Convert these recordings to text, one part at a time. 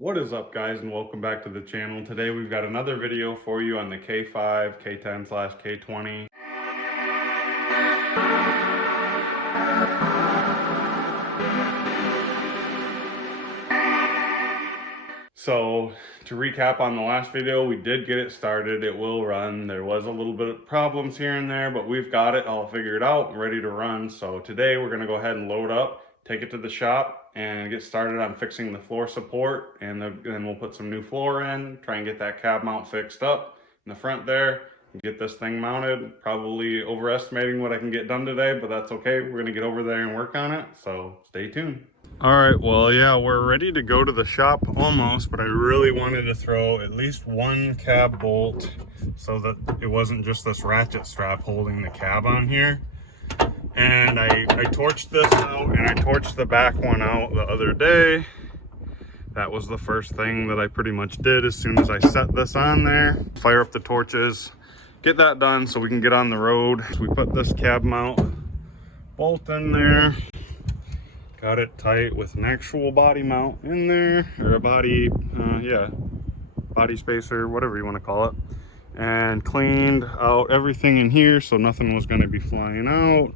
What is up, guys, and welcome back to the channel. Today we've got another video for you on the K5, K10/K20. So to recap on the last video, we did get it started. It will run. There was a little bit of problems here and there, but we've got it all figured out and ready to run. So today we're going to go ahead and load up, take it to the shop, and get started on fixing the floor support. And then we'll put some new floor in, try and get that cab mount fixed up in the front there, and get this thing mounted. Probably overestimating what I can get done today, but that's okay. We're going to get over there and work on it. So stay tuned. All right, well, yeah, we're ready to go to the shop almost, but I really wanted to throw at least one cab bolt so that it wasn't just this ratchet strap holding the cab on here. And I torched this out, and I torched the back one out the other day. That was the first thing that I pretty much did as soon as I set this on there. Fire up the torches, get that done so we can get on the road. So we put this cab mount bolt in there. Got it tight with an actual body mount in there, or a body, body spacer, whatever you want to call it. And cleaned out everything in here so nothing was going to be flying out.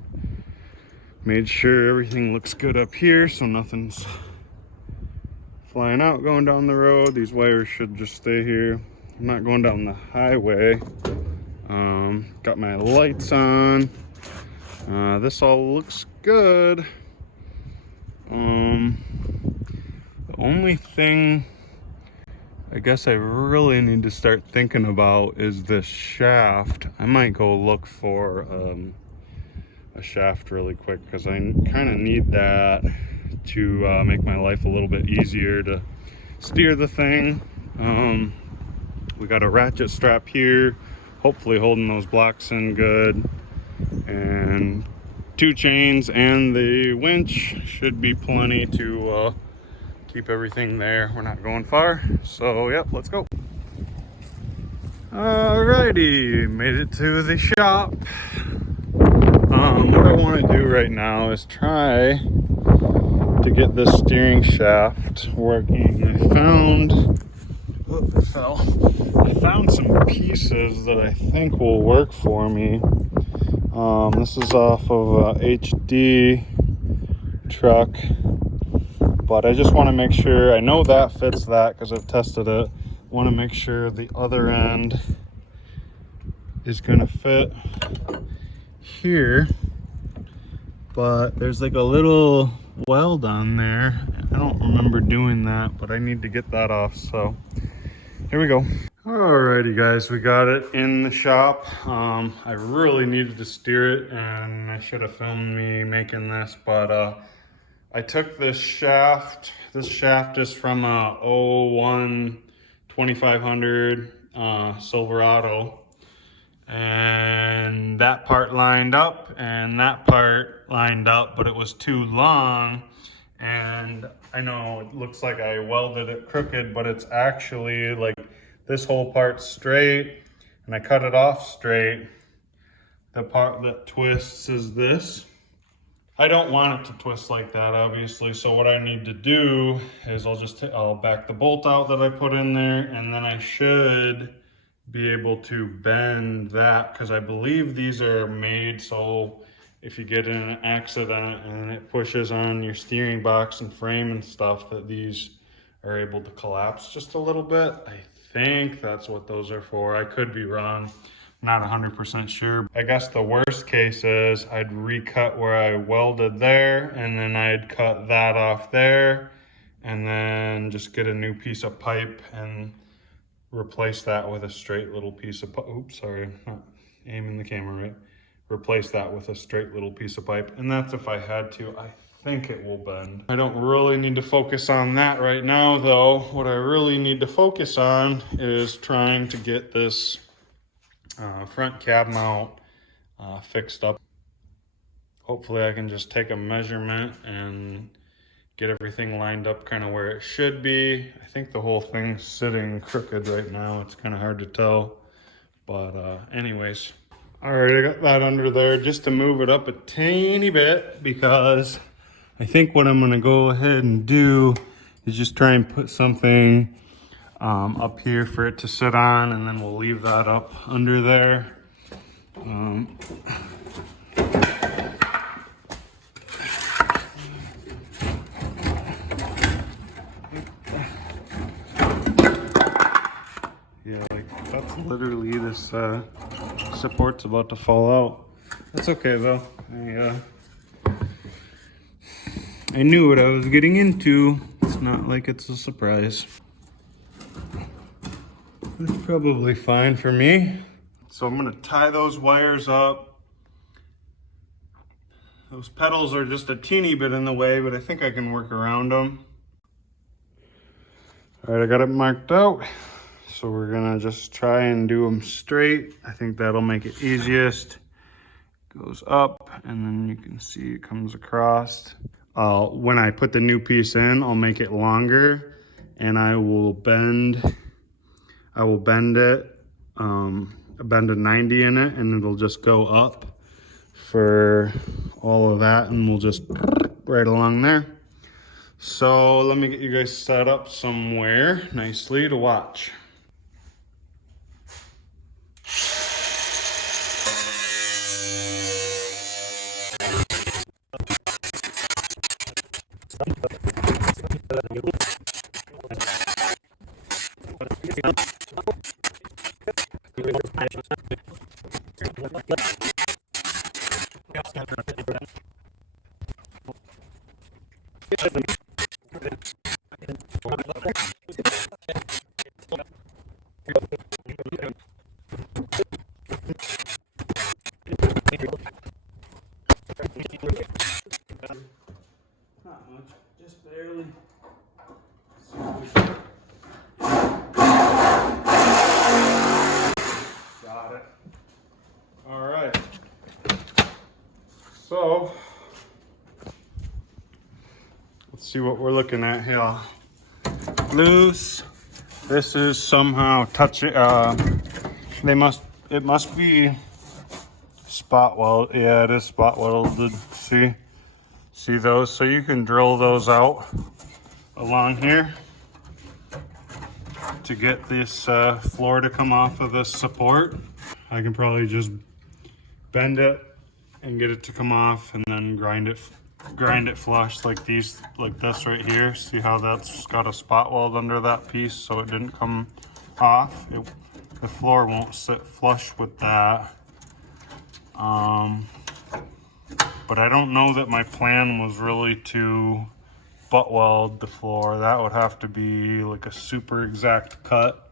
Made sure everything looks good up here so nothing's flying out going down the road. These wires should just stay here. I'm not going down the highway. Got my lights on. This all looks good. The only thing I guess I really need to start thinking about is this shaft. I might go look for a shaft really quick because I kind of need that to make my life a little bit easier to steer the thing. We got a ratchet strap here, hopefully holding those blocks in good, and 2 chains, and the winch should be plenty to keep everything there. We're not going far, so yep, let's go. Alrighty, made it to the shop. What I want to do right now is try to get this steering shaft working. I found some pieces that I think will work for me. This is off of a HD truck, but I just want to make sure, I know that fits that because I've tested it. I want to make sure the other end is going to fit here, but there's like a little weld on there. I don't remember doing that, but I need to get that off, so here we go. Alrighty, guys, we got it in the shop. I really needed to steer it, and I should have filmed me making this, but I took this shaft. This shaft is from a 01 2500 Silverado, and that part lined up and that part lined up, but it was too long. And I know it looks like I welded it crooked, but it's actually like this whole part's straight, and I cut it off straight. The part that twists is this. I don't want it to twist like that, obviously, so what I need to do is I'll back the bolt out that I put in there, and then I should be able to bend that, because I believe these are made so if you get in an accident and it pushes on your steering box and frame and stuff, that these are able to collapse just a little bit. I think that's what those are for. I could be wrong. Not 100% sure. I guess the worst case is I'd recut where I welded there, and then I'd cut that off there, and then just get a new piece of pipe and replace that with a straight little piece of pipe. Oops, sorry, not aiming the camera right. Replace that with a straight little piece of pipe, and that's if I had to. I think it will bend. I don't really need to focus on that right now, though. What I really need to focus on is trying to get this front cab mount fixed up. Hopefully I can just take a measurement and get everything lined up kind of where it should be. I think the whole thing's sitting crooked right now. It's kind of hard to tell, but anyways. All right, I got that under there just to move it up a teeny bit, because I think what I'm gonna go ahead and do is just try and put something up here for it to sit on, and then we'll leave that up under there. Yeah, like that's literally this support's about to fall out. That's okay though. I knew what I was getting into. It's not like it's a surprise. It's probably fine for me. So I'm gonna tie those wires up. Those pedals are just a teeny bit in the way, but I think I can work around them. All right, I got it marked out. So we're gonna just try and do them straight. I think that'll make it easiest. Goes up, and then you can see it comes across. When I put the new piece in, I'll make it longer, and I will bend it, bend a 90 in it, and it'll just go up for all of that, and we'll just right along there. So let me get you guys set up somewhere nicely to watch. Not much, just barely. Got it. All right. So let's see what we're looking at here. Loose. This is somehow touching. It must be spot weld. Yeah, it is spot welded. See those? So you can drill those out along here to get this floor to come off of this support. I can probably just bend it and get it to come off, and then grind it flush like this right here. See how that's got a spot weld under that piece, so it didn't come off. The floor won't sit flush with that. But I don't know that my plan was really to butt weld the floor. That would have to be like a super exact cut,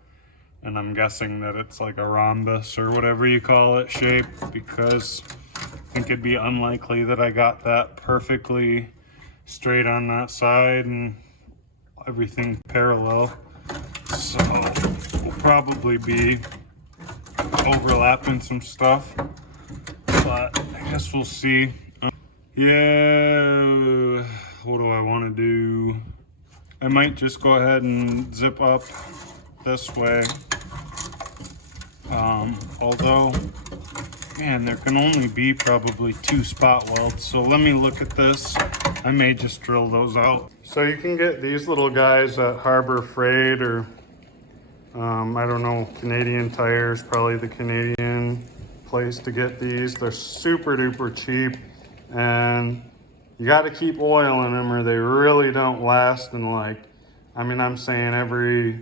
and I'm guessing that it's like a rhombus or whatever you call it shape, because I think it'd be unlikely that I got that perfectly straight on that side and everything parallel. So we'll probably be overlapping some stuff, but I guess we'll see. Yeah, what do I want to do? I might just go ahead and zip up this way. Although, man, there can only be probably 2 spot welds. So let me look at this. I may just drill those out. So you can get these little guys at Harbor Freight, or I don't know, Canadian Tires, probably the Canadian place to get these. They're super duper cheap, and you got to keep oil in them or they really don't last. And like, I mean, I'm saying every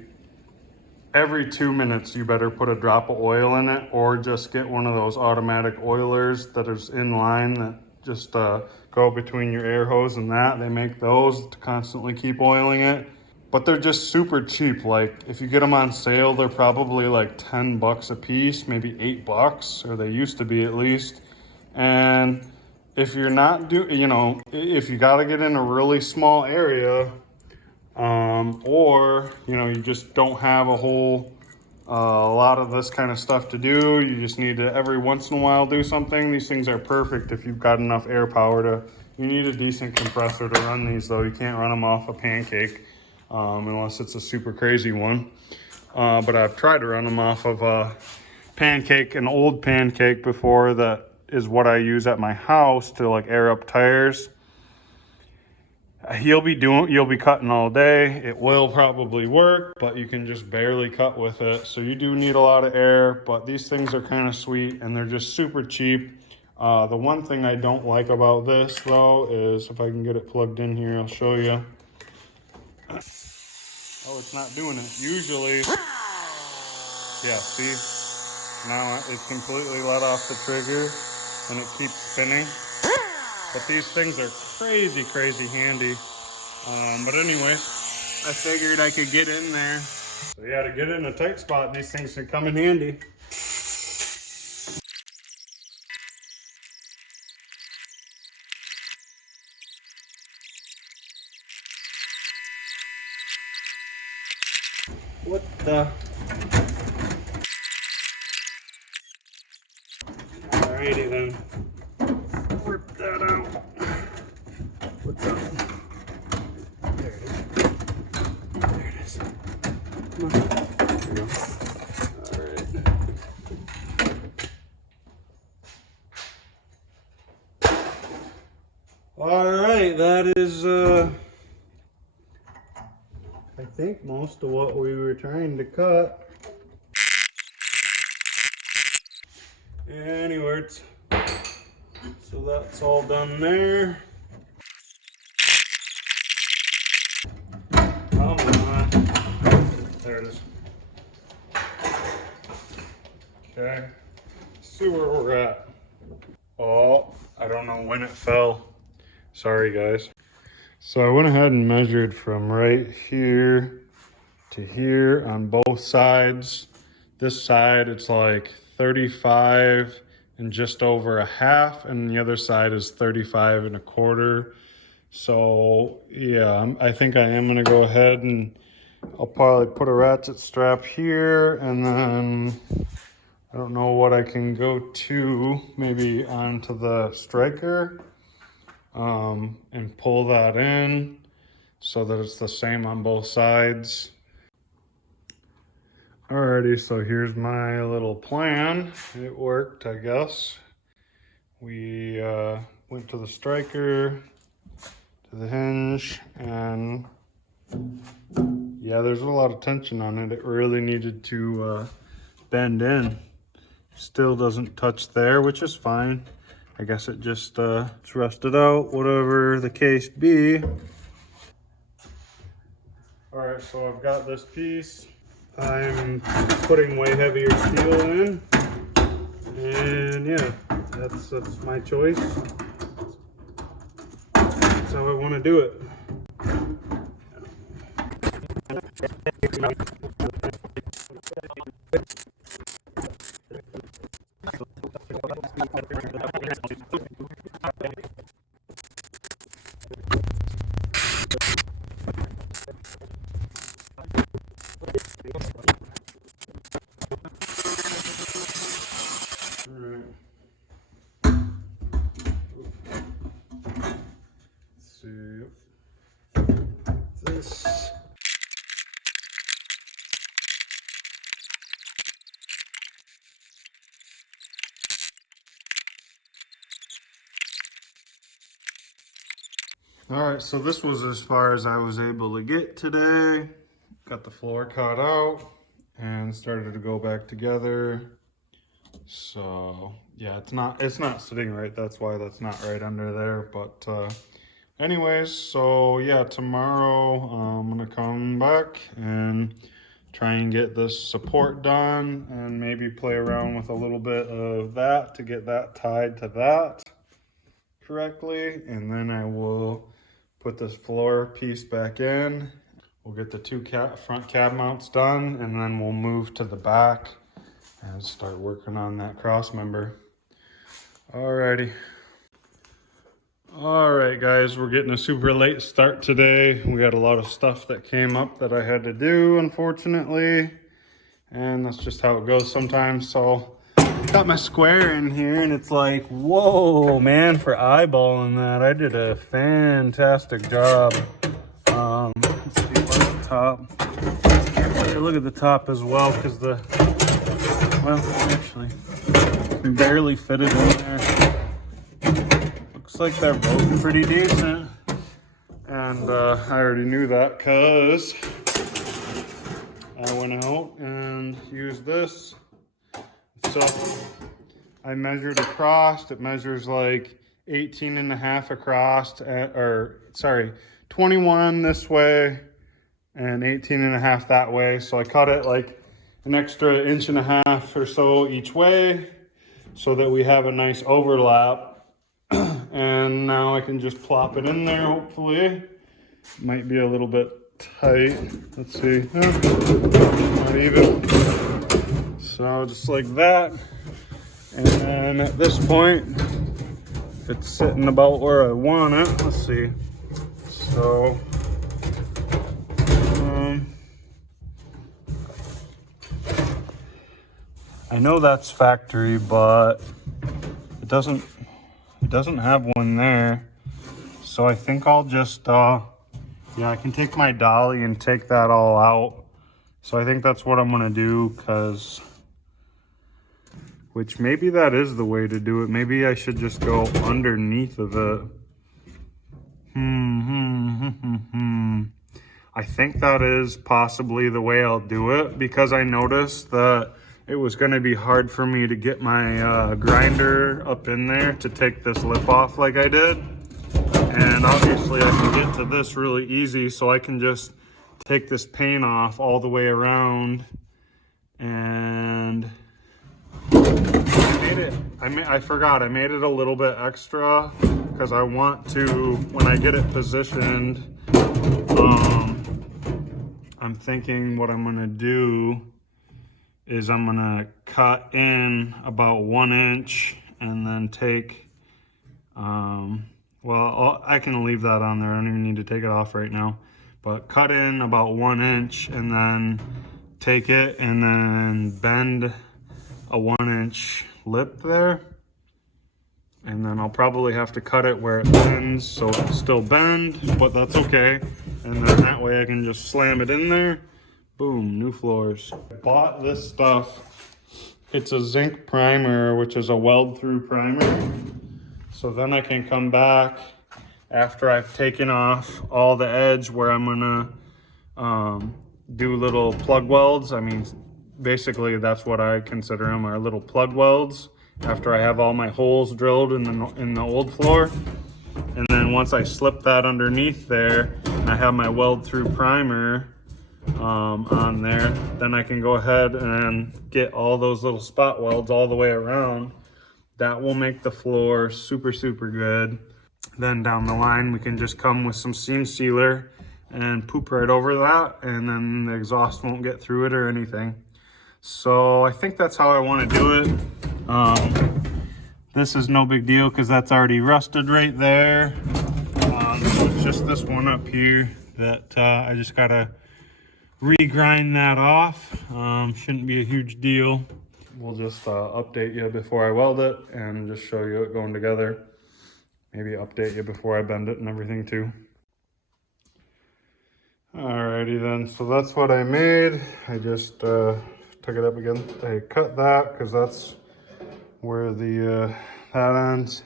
2 minutes you better put a drop of oil in it, or just get one of those automatic oilers that is in line that just go between your air hose and that. They make those to constantly keep oiling it, but they're just super cheap. Like if you get them on sale, they're probably like 10 bucks a piece, maybe 8 bucks, or they used to be at least. And if you're not if you got to get in a really small area, or you just don't have a lot of this kind of stuff to do, you just need to every once in a while do something, these things are perfect if you've got enough air power to. You need a decent compressor to run these though. You can't run them off a pancake unless it's a super crazy one, but I've tried to run them off of a pancake, an old pancake before. That is what I use at my house to like air up tires. you'll be cutting all day. It will probably work, but you can just barely cut with it. So you do need a lot of air, but these things are kind of sweet and they're just super cheap. The one thing I don't like about this though is if I can get it plugged in here, I'll show you. Oh, it's not doing it. Usually, yeah, see? Now it's completely let off the trigger and it keeps spinning. But these things are crazy, crazy handy. But anyway, I figured I could get in there. So yeah, to get in a tight spot, these things can come in handy. What the? Alrighty then. Work that out. What's up? There it is. There it is. Come on. There we go. Alright, that is I think most of what we were trying to cut. Anyways, so that's all done there. Come on. There it is. Okay. See where we're at. Oh, I don't know when it fell. Sorry guys. So I went ahead and measured from right here to here on both sides. This side it's like 35 and just over a half, and the other side is 35 and a quarter. So yeah, I think I am gonna go ahead and I'll probably put a ratchet strap here, and then I don't know what I can go to, maybe onto the striker, and pull that in so that it's the same on both sides. Alrighty, so here's my little plan. It worked, I guess. We went to the striker, to the hinge, and yeah, there's a lot of tension on it. It really needed to bend in. Still doesn't touch there, which is fine. I guess it just it's rusted out, whatever the case be. All right, so I've got this piece. I'm putting way heavier steel in, and yeah, that's my choice. That's how I want to do it. This. All right, so this was as far as I was able to get today. Got the floor cut out and started to go back together. So yeah, it's not sitting right. That's why that's not right under there. But anyways, so yeah, tomorrow I'm gonna come back and try and get this support done and maybe play around with a little bit of that to get that tied to that correctly, and then I will put this floor piece back in. We'll get the two front cab mounts done, and then we'll move to the back and start working on that cross member. Alrighty. Alright guys, we're getting a super late start today. We had a lot of stuff that came up that I had to do, unfortunately. And that's just how it goes sometimes. So got my square in here, and it's like, whoa, man, for eyeballing that, I did a fantastic job. Let's see what's the top. Here, look at the top as well, because well, actually, we barely fitted in there. Looks like they're both pretty decent. And I already knew that because I went out and used this. So I measured across. It measures like 18.5 across, or sorry, 21 this way and 18.5 that way. So I cut it like an extra 1.5 inches or so each way so that we have a nice overlap. And now I can just plop it in there, hopefully. Might be a little bit tight. Let's see. Not even. So just like that. And then at this point, it's sitting about where I want it. Let's see. So, I know that's factory, but it doesn't have one there. So I think I'll just, yeah, I can take my dolly and take that all out. So I think that's what I'm gonna do, which maybe that is the way to do it. Maybe I should just go underneath of it. I think that is possibly the way I'll do it, because I noticed that it was going to be hard for me to get my grinder up in there to take this lip off like I did. And obviously I can get to this really easy, so I can just take this paint off all the way around. And I forgot, I made it a little bit extra because I want to, when I get it positioned, I'm thinking what I'm gonna do is I'm gonna cut in about 1 inch and then take, well, I can leave that on there. I don't even need to take it off right now, but cut in about 1 inch and then take it and then bend a 1 inch lip there. And then I'll probably have to cut it where it bends so it'll still bend, but that's okay. And then that way I can just slam it in there. Boom, new floors. I bought this stuff. It's a zinc primer, which is a weld through primer. So then I can come back after I've taken off all the edge where I'm gonna do little plug welds. I mean, basically that's what I consider them, are little plug welds. After I have all my holes drilled in the old floor. And then once I slip that underneath there and I have my weld through primer on there, then I can go ahead and get all those little spot welds all the way around. That will make the floor super, super good. Then down the line, we can just come with some seam sealer and poop right over that, and then the exhaust won't get through it or anything. So I think that's how I want to do it. This is no big deal because that's already rusted right there. So it's just this one up here that I just gotta regrind that off. Shouldn't be a huge deal. We'll just update you before I weld it and just show you it going together. Maybe update you before I bend it and everything too. Alrighty then, so that's what I made. I just took it up again. I cut that because that's where the that ends,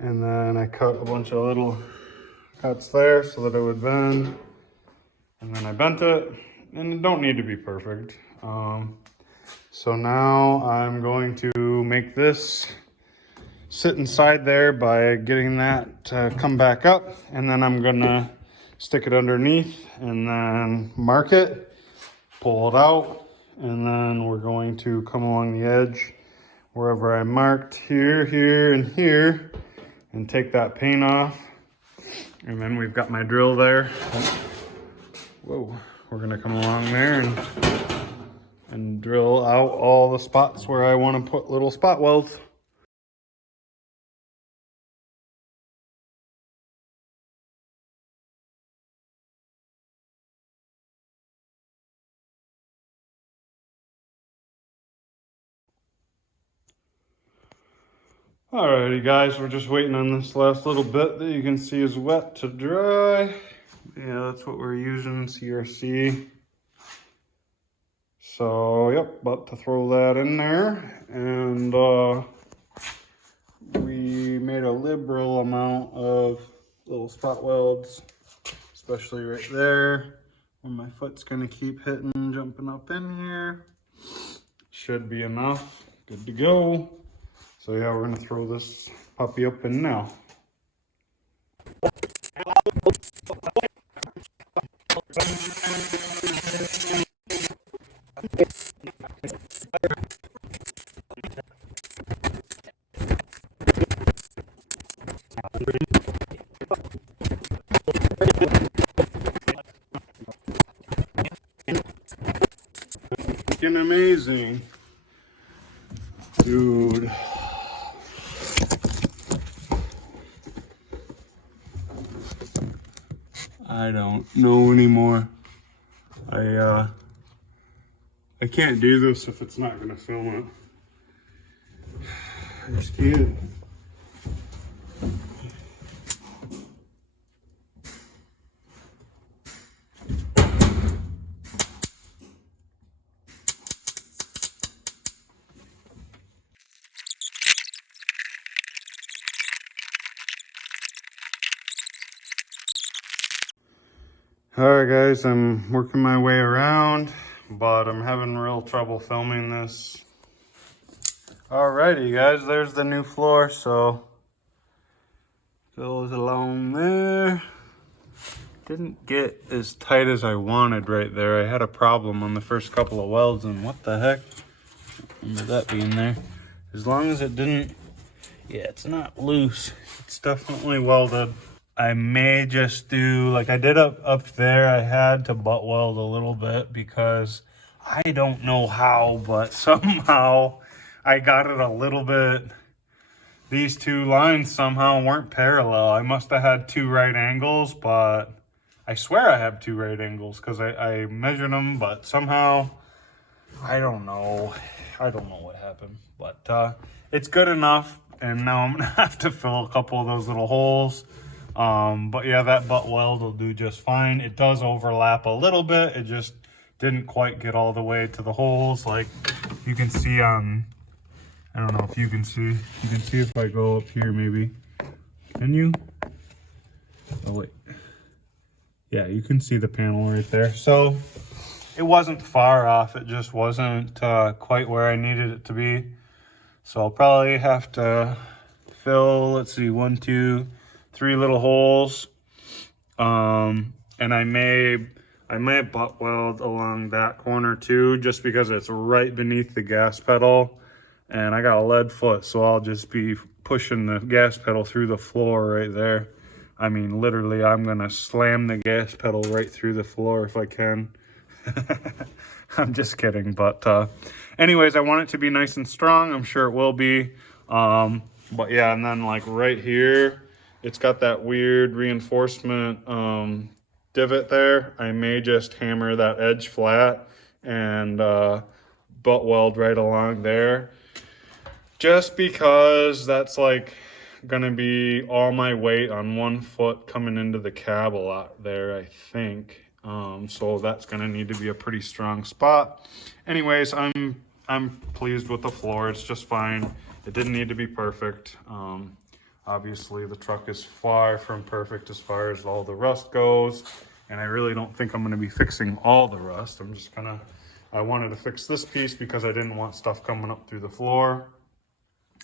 and then I cut a bunch of little cuts there so that it would bend, and then I bent it, and it don't need to be perfect. So now I'm going to make this sit inside there by getting that to come back up, and then I'm gonna stick it underneath and then mark it, pull it out, and then we're going to come along the edge wherever I marked here, here, and here, and take that paint off. And then we've got my drill there. Whoa, we're gonna come along there and drill out all the spots where I wanna put little spot welds. Alrighty guys, we're just waiting on this last little bit that you can see is wet to dry. Yeah, that's what we're using, CRC. So, yep, about to throw that in there. And we made a liberal amount of little spot welds, especially right there where my foot's gonna keep hitting, jumping up in here. Should be enough, good to go. So yeah, we're gonna throw this puppy up in now. Freaking amazing. Dude. I don't know anymore. I can't do this if it's not gonna film it. I just can't. Alright guys, I'm working my way around, but I'm having real trouble filming this. Alrighty guys, there's the new floor, so goes along there. Didn't get as tight as I wanted right there. I had a problem on the first couple of welds, and what the heck? Remember that being there. As long as it didn't, yeah, it's not loose. It's definitely welded. I may just do, like I did up there, I had to butt weld a little bit because I don't know how, but somehow I got it a little bit. These two lines somehow weren't parallel. I must have had two right angles, but I swear I have two right angles because I measured them, but somehow, I don't know. I don't know what happened, but it's good enough. And now I'm gonna have to fill a couple of those little holes. But yeah, that butt weld will do just fine. It does overlap a little bit. It just didn't quite get all the way to the holes. Like you can see on, I don't know if you can see. You can see if I go up here maybe. Can you? Oh wait. Yeah, you can see the panel right there. So it wasn't far off. It just wasn't quite where I needed it to be. So I'll probably have to fill, let's see, 1, 2, 3 little holes. And I may butt weld along that corner too, just because it's right beneath the gas pedal. And I got a lead foot, so I'll just be pushing the gas pedal through the floor right there. I mean, literally, I'm gonna slam the gas pedal right through the floor if I can. I'm just kidding, but anyways, I want it to be nice and strong. I'm sure it will be. But yeah, and then like right here, it's got that weird reinforcement divot there. I may just hammer that edge flat and butt weld right along there, just because that's like gonna be all my weight on one foot coming into the cab a lot there, I think. So that's gonna need to be a pretty strong spot. Anyways, I'm pleased with the floor. It's just fine. It didn't need to be perfect. Obviously the truck is far from perfect as far as all the rust goes, and I really don't think I'm gonna be fixing all the rust. I wanted to fix this piece because I didn't want stuff coming up through the floor.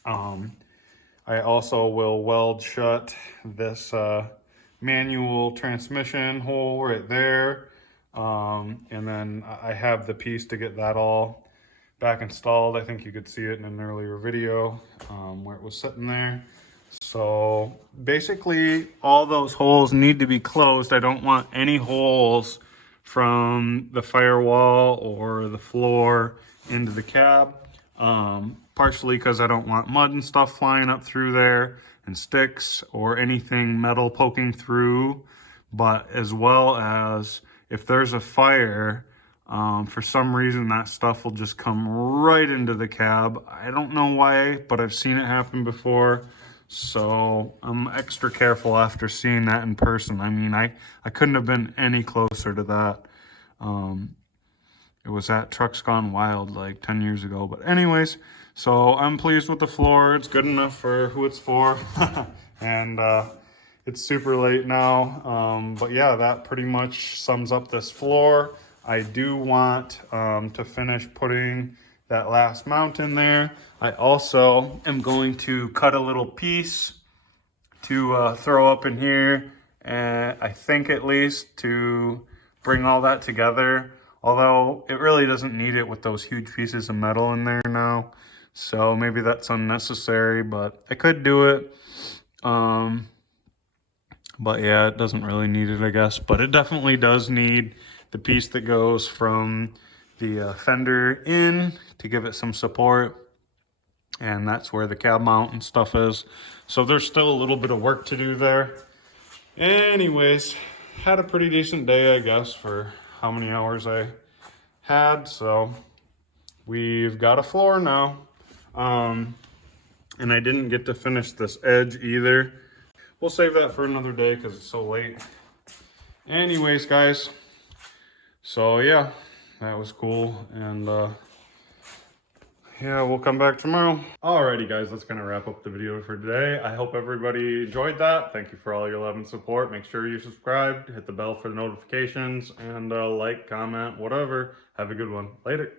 I also will weld shut this manual transmission hole right there. And then I have the piece to get that all back installed. I think you could see it in an earlier video where it was sitting there. So basically all those holes need to be closed. I don't want any holes from the firewall or the floor into the cab. Partially because I don't want mud and stuff flying up through there and sticks or anything metal poking through, but as well as if there's a fire, for some reason that stuff will just come right into the cab. I don't know why, but I've seen it happen before. So I'm extra careful after seeing that in person. I mean, I couldn't have been any closer to that. It was at Trucks Gone Wild like 10 years ago. But anyways, so I'm pleased with the floor. It's good enough for who it's for. And it's super late now. But yeah, that pretty much sums up this floor. I do want to finish putting that last mount in there. I also am going to cut a little piece to throw up in here, and I think at least to bring all that together. Although it really doesn't need it with those huge pieces of metal in there now. So maybe that's unnecessary, but I could do it. But yeah, it doesn't really need it, I guess. But it definitely does need the piece that goes from the fender in to give it some support. And that's where the cab mount and stuff is. So there's still a little bit of work to do there. Anyways, had a pretty decent day, I guess, for how many hours I had. So we've got a floor now. And I didn't get to finish this edge either. We'll save that for another day because it's so late. Anyways, guys, so yeah, that was cool. And yeah, we'll come back tomorrow. Alrighty, guys, that's gonna wrap up the video for today. I hope everybody enjoyed that. Thank you for all your love and support. Make sure you subscribe, hit the bell for the notifications, and like, comment, whatever. Have a good one. Later.